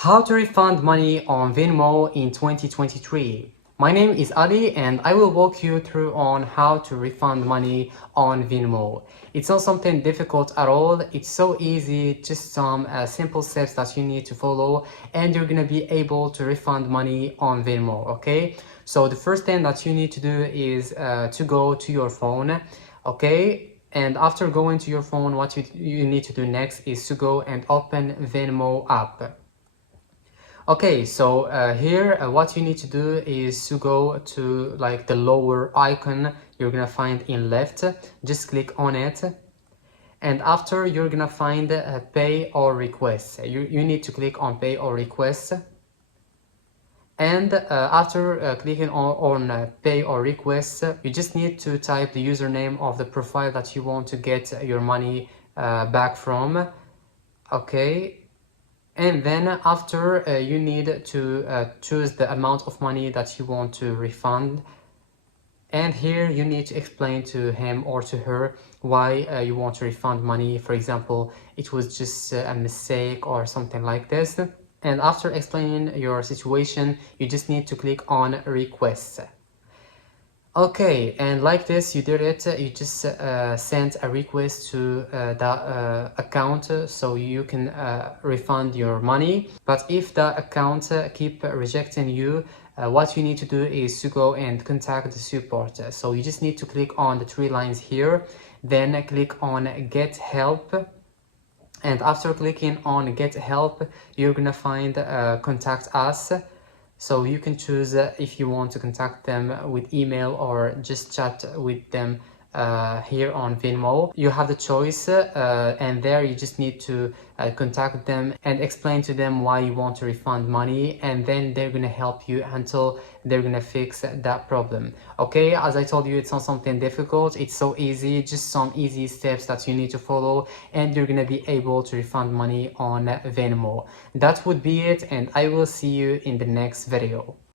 How to refund money on Venmo in 2023. My name is Ali and I will walk you through on how to refund money on Venmo. It's not something difficult at all. It's so easy, just some simple steps that you need to follow and you're gonna be able to refund money on Venmo, okay? So the first thing that you need to do is to go to your phone, okay? And after going to your phone, what you need to do next is to go and open Venmo app. Okay, so here what you need to do is to go to like the lower icon you're gonna find in left, just click on it, and after you're gonna find pay or request. You need to click on pay or request, and after clicking on pay or request, you just need to type the username of the profile that you want to get your money back from. Okay, and then after you need to choose the amount of money that you want to refund, and here you need to explain to him or to her why you want to refund money. For example, it was just a mistake or something like this. And after explaining your situation, you just need to click on request. Okay, and like this you did it, you just sent a request to the account so you can refund your money. But if the account keep rejecting you, what you need to do is to go and contact the support. So you just need to click on the three lines here, then click on get help. And after clicking on get help, you're gonna find contact us. So you can choose if you want to contact them with email or just chat with them here on Venmo. You have the choice, and there you just need to contact them and explain to them why you want to refund money, and then they're gonna help you until they're gonna fix that problem. Okay, as I told you, it's not something difficult. It's so easy, just some easy steps that you need to follow, and you're gonna be able to refund money on Venmo. That would be it, and I will see you in the next video.